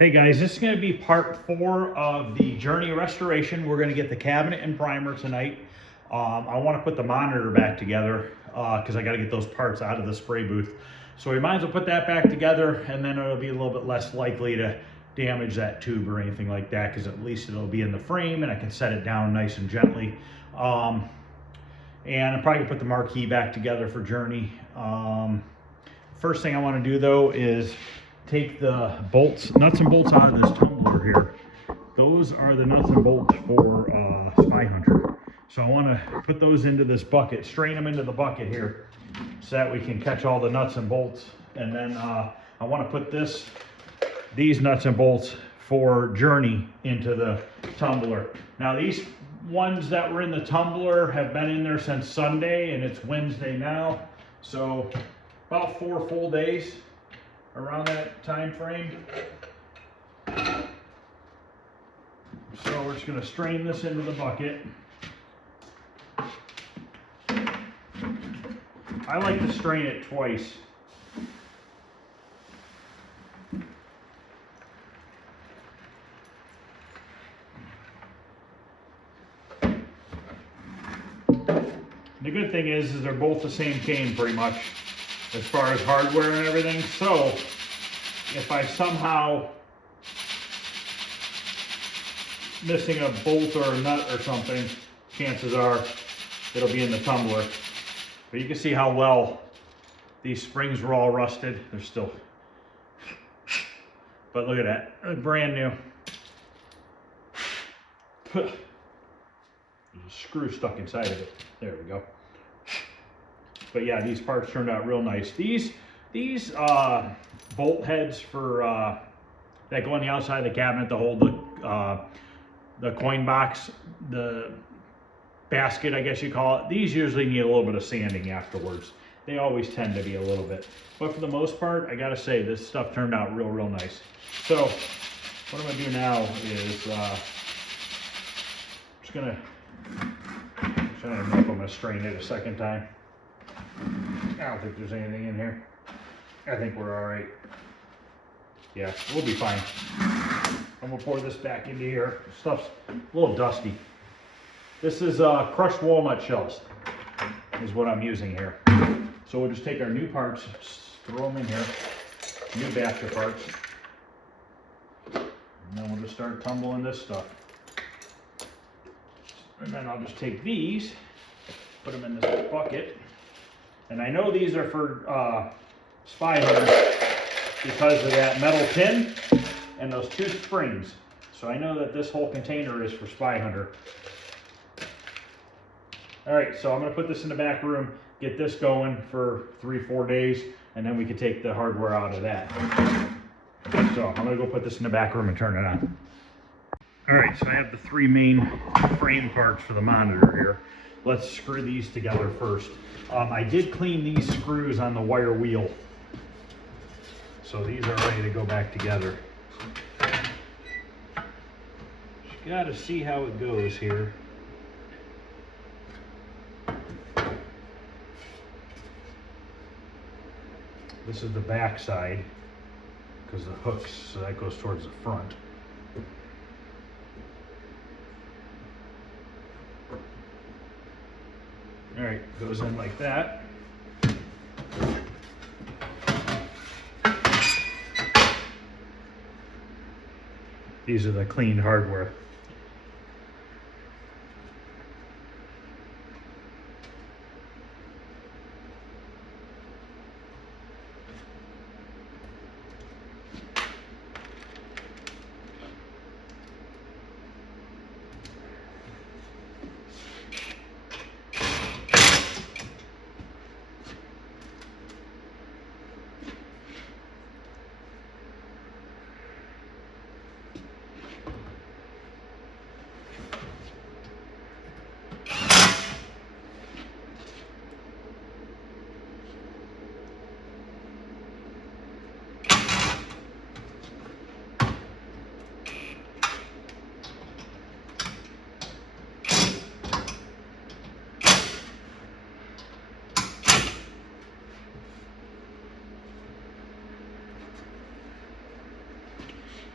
Hey guys, this is going to be part 4 of the Journey restoration. We're going to get the cabinet and primer tonight. I want to put the monitor back together because I got to get those parts out of the spray booth. So we might as well put that back together, and then it'll be a little bit less likely to damage that tube or anything like that, because at least it'll be in the frame and I can set it down nice and gently. And I'm probably going to put the marquee back together for Journey. First thing I want to do though is take the bolts, nuts and bolts out of this tumbler here. Those are the nuts and bolts for Spy Hunter. So I want to put those into this bucket, strain them into the bucket here so that we can catch all the nuts and bolts. And then I want to put these nuts and bolts for Journey into the tumbler. Now these ones that were in the tumbler have been in there since Sunday, and it's Wednesday now. So about 4 full days, around that time frame. So we're just going to strain this into the bucket. I like to strain it twice. The good thing is they're both the same cane pretty much as far as hardware and everything. So if I somehow missing a bolt or a nut or something, chances are it'll be in the tumbler. But you can see how well these springs were all rusted. They're still, but look at that, they're brand new. There's a screw stuck inside of it. There we go. But yeah, these parts turned out real nice. These bolt heads for that go on the outside of the cabinet to hold the coin box, the basket, I guess you call it. These usually need a little bit of sanding afterwards. They always tend to be a little bit. But for the most part, I gotta say, this stuff turned out real nice. So what I'm gonna do now is just gonna, I don't know if I'm gonna strain it a second time. I don't think there's anything in here. I think we're all right. Yeah, we'll be fine. I'm gonna pour this back into here. Stuff's a little dusty. This is crushed walnut shells is what I'm using here. So we'll just take our new parts, throw them in here, new batch of parts, and then we'll just start tumbling this stuff. And then I'll just take these, put them in this bucket. And I know these are for Spy Hunter because of that metal pin and those 2 springs. So I know that this whole container is for Spy Hunter. All right, so I'm gonna put this in the back room, get this going for 3-4 days, and then we can take the hardware out of that. So I'm gonna go put this in the back room and turn it on. All right, so I have the 3 main frame parts for the monitor here. Let's screw these together first. I did clean these screws on the wire wheel, so these are ready to go back together. Just gotta see how it goes here. This is the back side because the hooks, so that goes towards the front. All right, goes in like that. These are the cleaned hardware.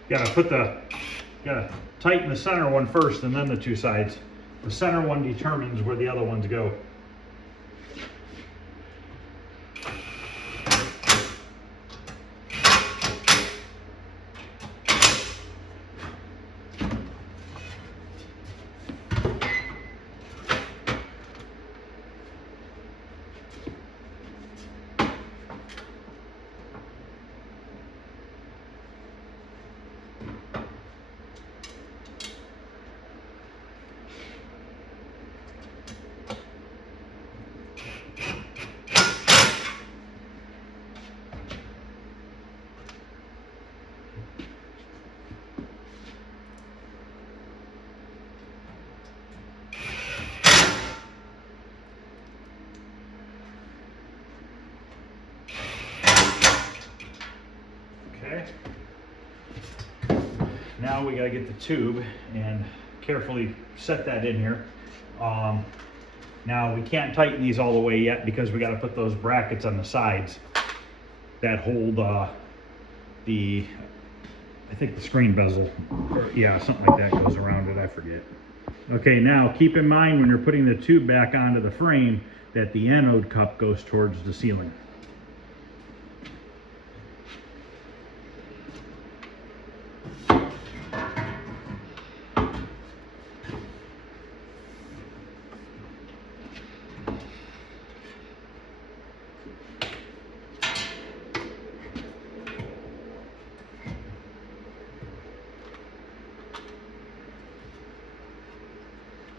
Gotta tighten the center one first and then the two sides. The center one determines where the other ones go. Okay. Now we gotta get the tube and carefully set that in here. Now we can't tighten these all the way yet because we gotta put those brackets on the sides that hold I think the screen bezel, or yeah, something like that goes around it, I forget. Okay, now keep in mind when you're putting the tube back onto the frame that the anode cup goes towards the ceiling.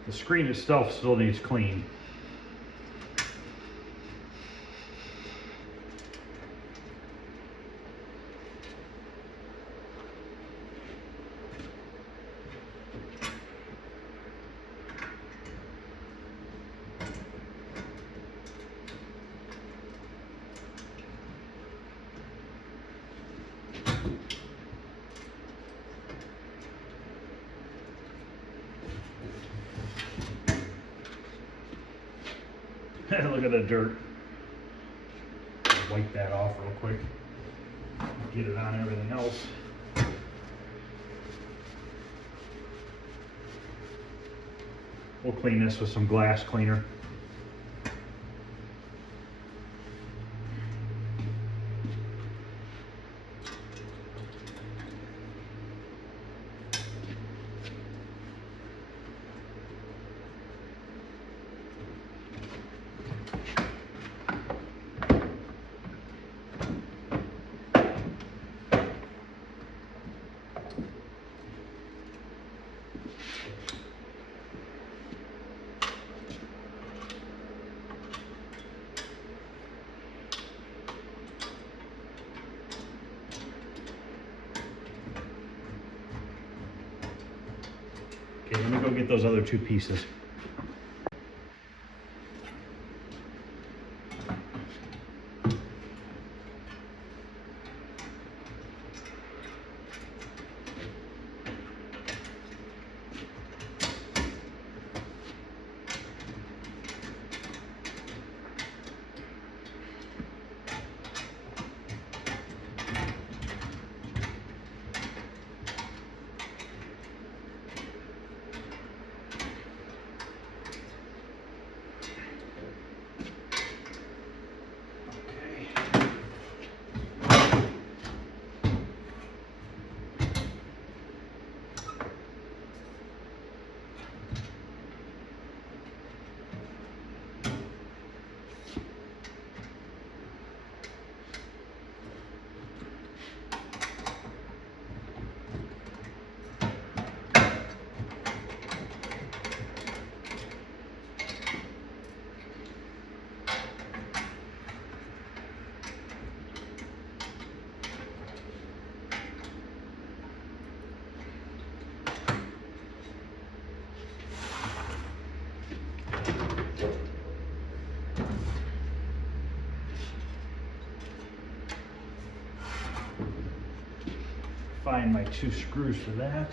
The screen itself still needs clean. Look at the dirt. Wipe that off real quick. Get it on everything else. We'll clean this with some glass cleaner. Okay, let me go get those other two pieces. Find my two screws for that.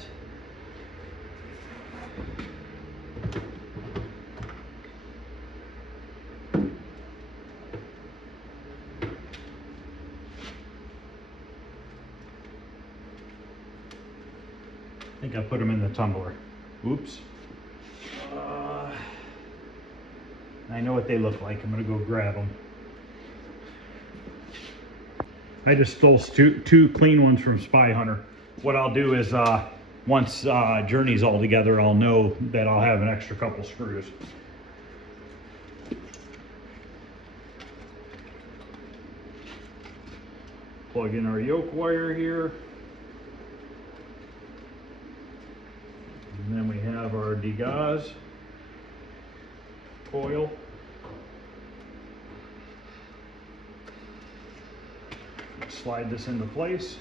think I put them in the tumbler. Oops. I know what they look like. I'm gonna go grab them. I just stole two clean ones from Spy Hunter. What I'll do is once Journey's all together, I'll know that I'll have an extra couple screws. Plug in our yoke wire here. And then we have our degauss coil. Slide this into place.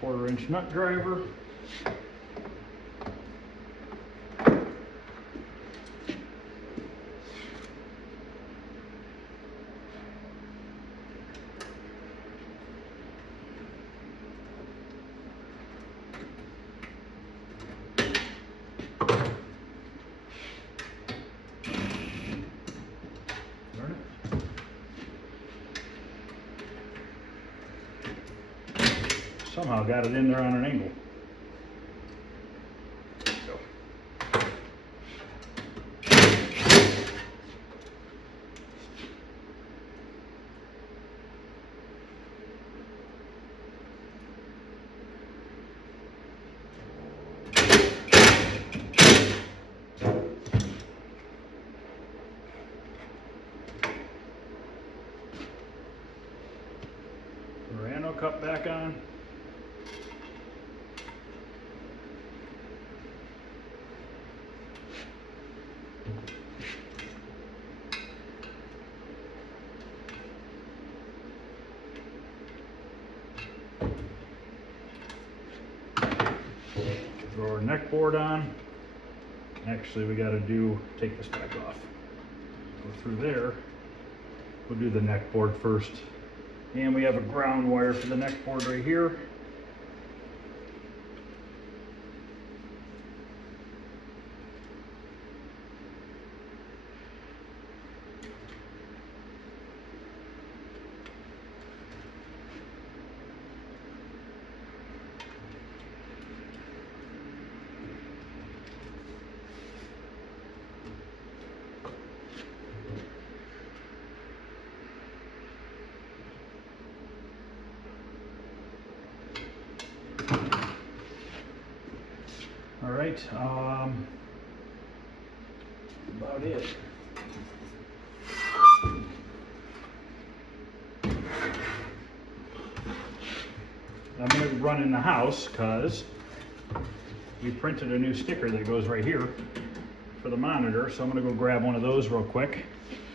Quarter-inch nut driver. Somehow got it in there on an angle. Go. Verano cup back on. Throw our neck board on. Actually, we got to take this back off. Go through there. We'll do the neck board first. And we have a ground wire for the neck board right here. All right, about it. I'm going to run in the house because we printed a new sticker that goes right here for the monitor. So I'm going to go grab one of those real quick.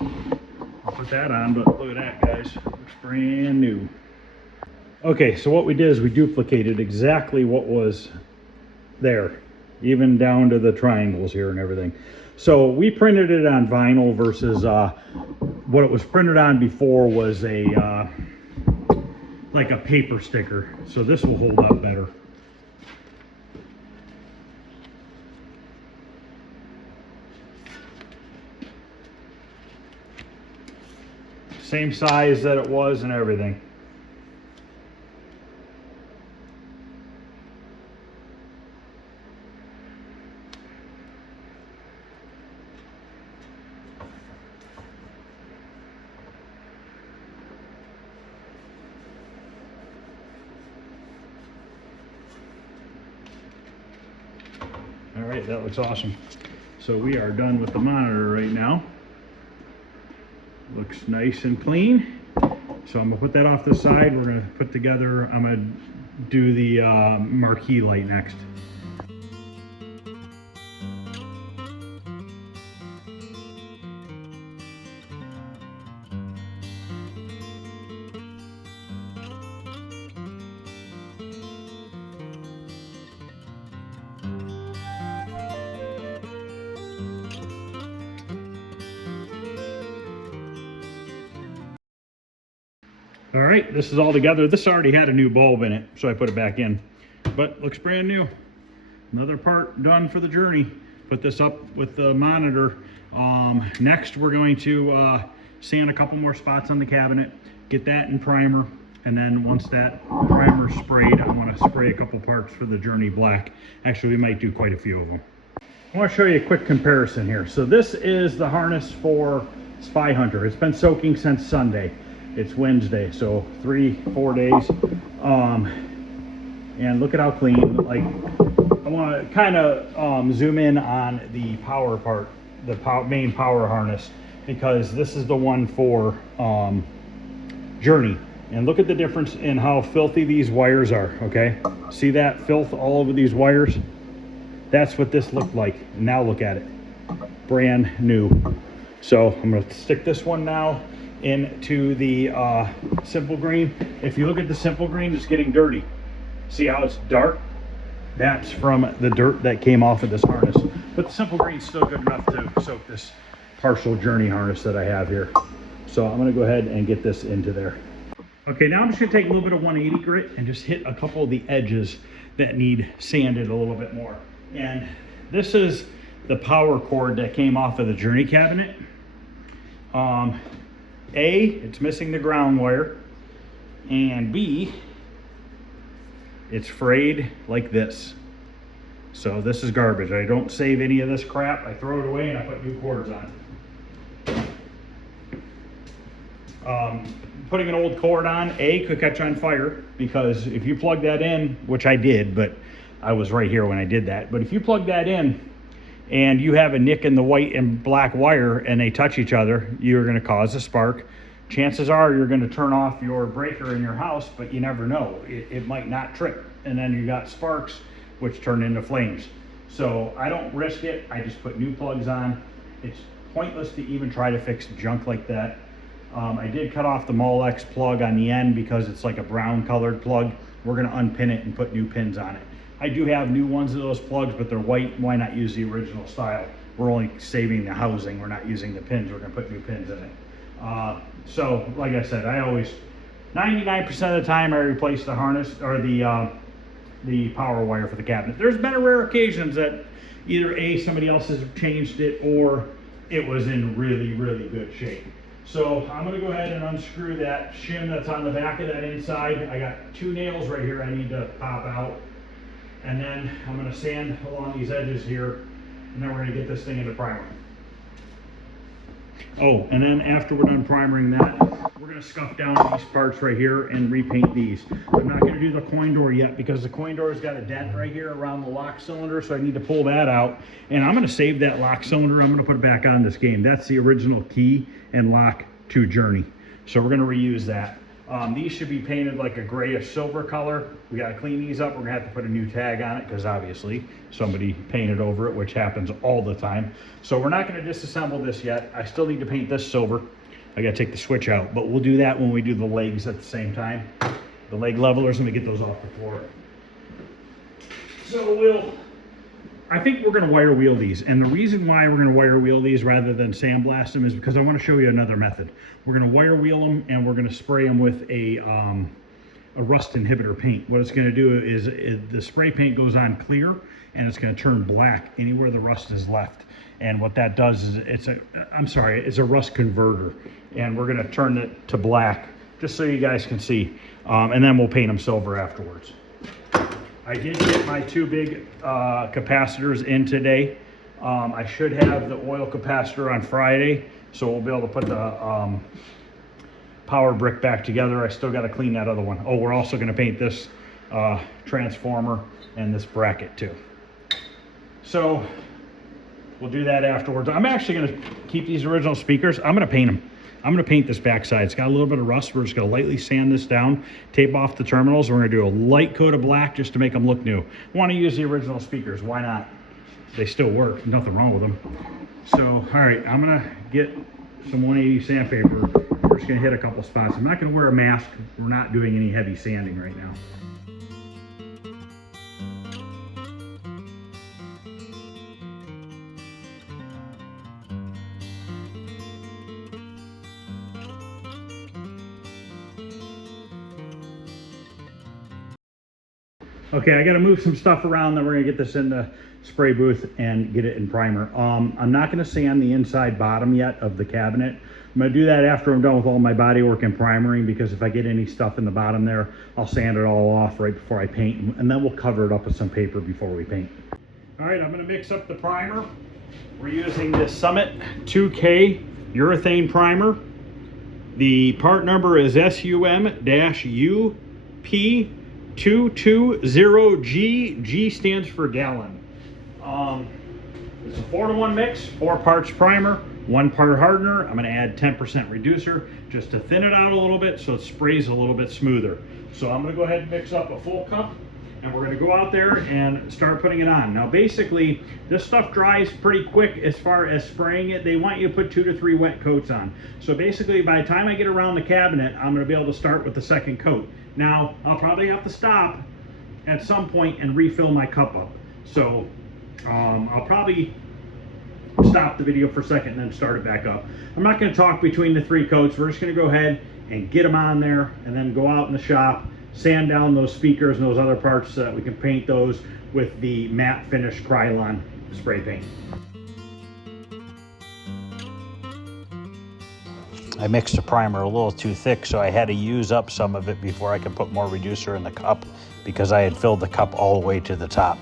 I'll put that on, but look at that, guys. Looks brand new. Okay, so what we did is we duplicated exactly what was there, even down to the triangles here and everything. So we printed it on vinyl versus what it was printed on before was a like a paper sticker. So this will hold up better. Same size that it was and everything. All right, that looks awesome. So we are done with the monitor right now. Looks nice and clean. So I'm gonna put that off the side. We're gonna put together, I'm gonna do the marquee light next. All right, this is all together. This already had a new bulb in it, so I put it back in, but looks brand new. Another part done for the Journey. Put this up with the monitor. Next, we're going to sand a couple more spots on the cabinet, get that in primer, and then once that primer's sprayed, I want to spray a couple parts for the Journey Black. Actually, we might do quite a few of them. I want to show you a quick comparison here. So this is the harness for Spy Hunter. It's been soaking since Sunday. It's Wednesday, so 3-4 days. And look at how clean. Like, I want to kind of zoom in on the power part, the main power harness, because this is the one for Journey. And look at the difference in how filthy these wires are, okay? See that filth all over these wires? That's what this looked like. Now look at it. Brand new. So I'm going to stick this one now into the Simple Green. If you look at the Simple Green, it's getting dirty. See how it's dark? That's from the dirt that came off of this harness. But the Simple Green's still good enough to soak this partial Journey harness that I have here. So I'm going to go ahead and get this into there. Okay, now I'm just going to take a little bit of 180 grit and just hit a couple of the edges that need sanded a little bit more. And this is the power cord that came off of the Journey cabinet. A, it's missing the ground wire, and B, it's frayed like this. So this is garbage. I don't save any of this crap. I throw it away and I put new cords on. Putting an old cord on, A, could catch on fire, because if you plug that in, which I did, but I was right here when I did that, but if you plug that in and you have a nick in the white and black wire and they touch each other, you're going to cause a spark. Chances are you're going to turn off your breaker in your house, but you never know. It might not trip, and then you got sparks which turn into flames. So I don't risk it. I just put new plugs on. It's pointless to even try to fix junk like that. I did cut off the Molex plug on the end because it's like a brown colored plug. We're going to unpin it and put new pins on it. I do have new ones of those plugs, but they're white. Why not use the original style? We're only saving the housing. We're not using the pins. We're going to put new pins in it. So like I said, I always, 99% of the time I replace the harness or the power wire for the cabinet. There's been a rare occasions that either A, somebody else has changed it, or it was in really, really good shape. So I'm going to go ahead and unscrew that shim that's on the back of that inside. I got 2 nails right here I need to pop out. And then I'm going to sand along these edges here, and then we're going to get this thing into primer. Oh, and then after we're done primering that, we're going to scuff down these parts right here and repaint these. I'm not going to do the coin door yet because the coin door's got a dent right here around the lock cylinder, so I need to pull that out. And I'm going to save that lock cylinder. I'm going to put it back on this game. That's the original key and lock to Journey. So we're going to reuse that. These should be painted like a grayish silver color. We got to clean these up. We're going to have to put a new tag on it because obviously somebody painted over it, which happens all the time. So we're not going to disassemble this yet. I still need to paint this silver. I got to take the switch out, but we'll do that when we do the legs at the same time. The leg levelers, let me get those off the floor. So I think we're going to wire wheel these, and the reason why we're going to wire wheel these rather than sandblast them is because I want to show you another method. We're going to wire wheel them, and we're going to spray them with a rust inhibitor paint. What it's going to do is the spray paint goes on clear, and it's going to turn black anywhere the rust is left. And what that does is it's a rust converter, and we're going to turn it to black just so you guys can see, and then we'll paint them silver afterwards. I did get my 2 big capacitors in today. I should have the oil capacitor on Friday, so we'll be able to put the power brick back together. I still got to clean that other one. Oh, we're also going to paint this transformer and this bracket too. So we'll do that afterwards. I'm actually going to keep these original speakers. I'm going to paint them. I'm going to paint this backside. It's got a little bit of rust. We're just going to lightly sand this down, tape off the terminals. We're going to do a light coat of black just to make them look new. I want to use the original speakers. Why not? They still work. Nothing wrong with them. So, all right, I'm going to get some 180 sandpaper. We're just going to hit a couple spots. I'm not going to wear a mask. We're not doing any heavy sanding right now. Okay, I gotta move some stuff around, then we're gonna get this in the spray booth and get it in primer. I'm not gonna sand the inside bottom yet of the cabinet. I'm gonna do that after I'm done with all my body work and primering, because if I get any stuff in the bottom there, I'll sand it all off right before I paint, and then we'll cover it up with some paper before we paint. All right, I'm gonna mix up the primer. We're using this Summit 2K urethane primer. The part number is SUM-UP220G. G stands for gallon. It's a 4-to-1 mix, 4 parts primer, 1 part hardener. I'm going to add 10% reducer just to thin it out a little bit so it sprays a little bit smoother. So I'm going to go ahead and mix up a full cup, and we're going to go out there and start putting it on. Now basically this stuff dries pretty quick as far as spraying it. They want you to put 2 to 3 wet coats on. So basically by the time I get around the cabinet, I'm going to be able to start with the second coat. Now I'll probably have to stop at some point and refill my cup up. So I'll probably stop the video for a second and then start it back up. I'm not going to talk between the 3 coats. We're just going to go ahead and get them on there and then go out in the shop, sand down those speakers and those other parts so that we can paint those with the matte finish Krylon spray paint. I mixed the primer a little too thick, so I had to use up some of it before I could put more reducer in the cup, because I had filled the cup all the way to the top.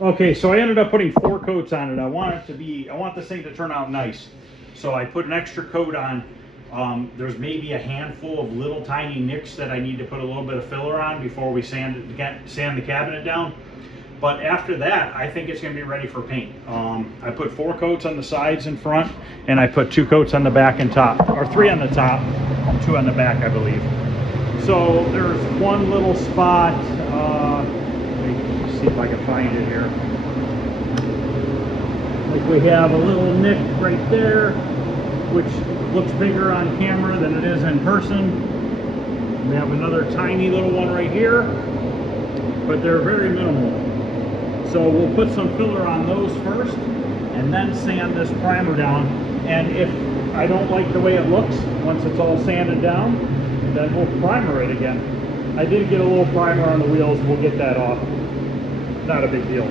Okay, so I ended up putting 4 coats on it. I want this thing to turn out nice. So I put an extra coat on. There's maybe a handful of little tiny nicks that I need to put a little bit of filler on before we sand the cabinet down. But after that, I think it's going to be ready for paint. I put 4 coats on the sides and front, and I put 2 coats on the back and top, or 3 on the top, 2 on the back, I believe. So there's one little spot. Let me see if I can find it here. Like we have a little nick right there, which looks bigger on camera than it is in person. We have another tiny little one right here, but they're very minimal. So we'll put some filler on those first and then sand this primer down. And if I don't like the way it looks, once it's all sanded down, then we'll primer it again. I did get a little primer on the wheels. We'll get that off. Not a big deal.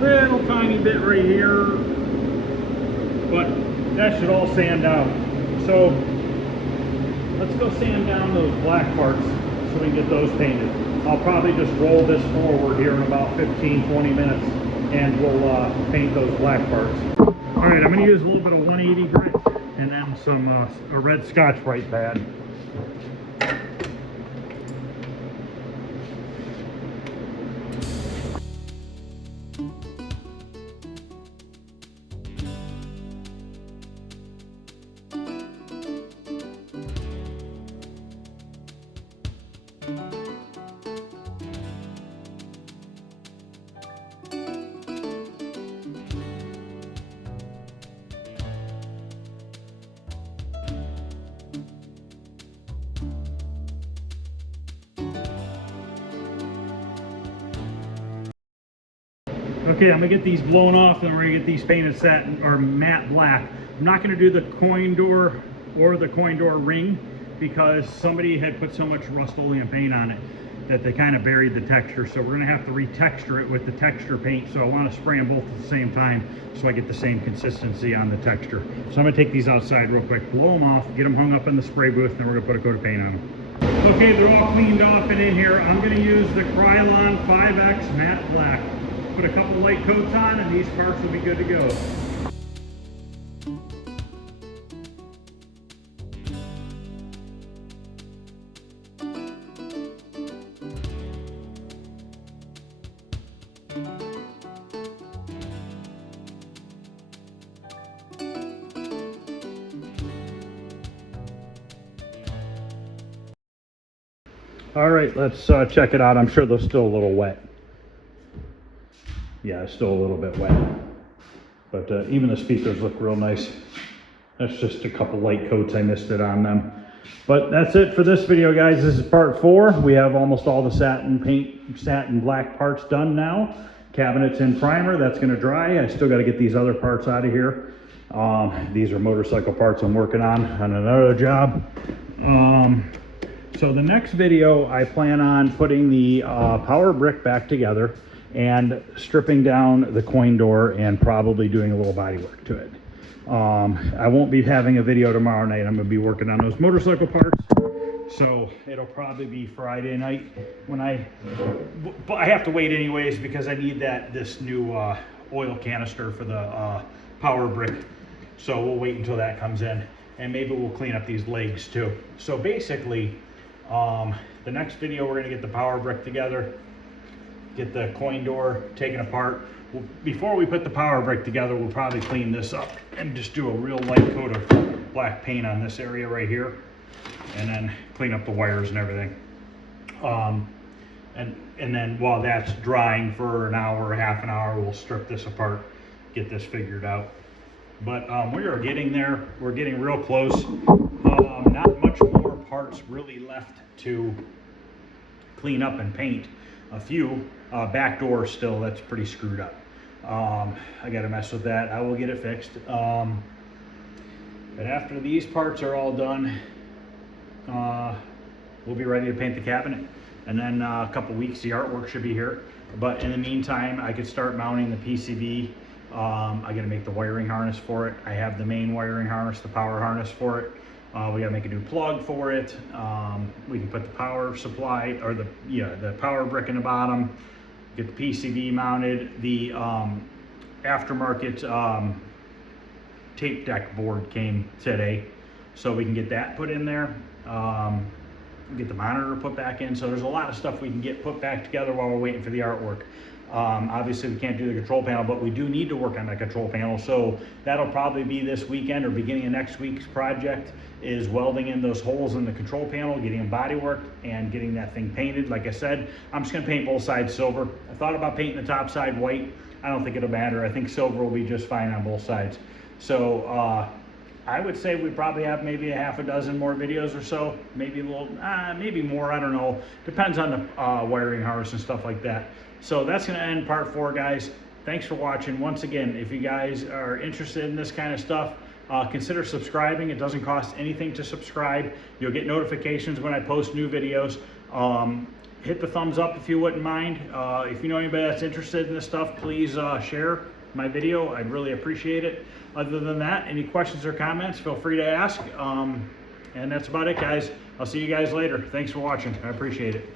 Little tiny bit right here, but that should all sand out. So let's go sand down those black parts so we can get those painted. I'll probably just roll this forward here in about 15-20 minutes and we'll paint those black parts. All right, I'm going to use a little bit of 180 grit and then some a red Scotch-Brite pad. Okay, I'm gonna get these blown off and we're gonna get these painted satin or matte black. I'm not gonna do the coin door or the coin door ring because somebody had put so much Rust-Oleum paint on it that they kind of buried the texture. So we're gonna have to retexture it with the texture paint. So I wanna spray them both at the same time so I get the same consistency on the texture. So I'm gonna take these outside real quick, blow them off, get them hung up in the spray booth, and then we're gonna put a coat of paint on them. Okay, they're all cleaned off and in here. I'm gonna use the Krylon 5X matte black. Put a couple light coats on and these parts will be good to go. All right, let's check it out. I'm sure they're still a little wet. Yeah, it's still a little bit wet. But even the speakers look real nice. That's just a couple light coats I missed it on them. But that's it for this video, guys. This is part 4. We have almost all the satin black parts done now. Cabinets in primer, that's gonna dry. I still gotta get these other parts out of here. These are motorcycle parts I'm working on another job. So the next video, I plan on putting the power brick back together and stripping down the coin door and probably doing a little body work to it. I won't be having a video tomorrow night. I'm gonna be working on those motorcycle parts. So it'll probably be Friday night when but I have to wait anyways because I need this new oil canister for the power brick. So we'll wait until that comes in and maybe we'll clean up these legs too. So basically, the next video we're gonna get the power brick together, get the coin door taken apart. Before we put the power brick together, we'll probably clean this up and just do a real light coat of black paint on this area right here, and then clean up the wires and everything. And then while that's drying for an hour or half an hour, we'll strip this apart, get this figured out. But we are getting there. We're getting real close. Not much more parts really left to clean up and paint. A few back door still, that's pretty screwed up. I gotta mess with that. I will get it fixed. But after these parts are all done, we'll be ready to paint the cabinet. And then a couple weeks, the artwork should be here. But in the meantime, I could start mounting the PCB. I gotta make the wiring harness for it. I have the main wiring harness, the power harness for it. We gotta make a new plug for it. We can put the power supply or the power brick in the bottom. Get the PCB mounted. The aftermarket tape deck board came today, so we can get that put in there. Get the monitor put back in. So there's a lot of stuff we can get put back together while we're waiting for the artwork. Obviously we can't do the control panel, but we do need to work on the control panel. So that'll probably be this weekend or beginning of next week's project, is welding in those holes in the control panel, getting them body worked and getting that thing painted. Like I said, I'm just gonna paint both sides silver. I thought about painting the top side white. I don't think it'll matter. I think silver will be just fine on both sides. So I would say we probably have maybe a half a dozen more videos or so, maybe a little, maybe more, I don't know. Depends on the wiring harness and stuff like that. So that's gonna end part 4, guys. Thanks for watching. Once again, if you guys are interested in this kind of stuff, consider subscribing. It doesn't cost anything to subscribe. You'll get notifications when I post new videos. Hit the thumbs up if you wouldn't mind. If you know anybody that's interested in this stuff, please share my video. I'd really appreciate it. Other than that, any questions or comments, feel free to ask. And that's about it, guys. I'll see you guys later. Thanks for watching. I appreciate it.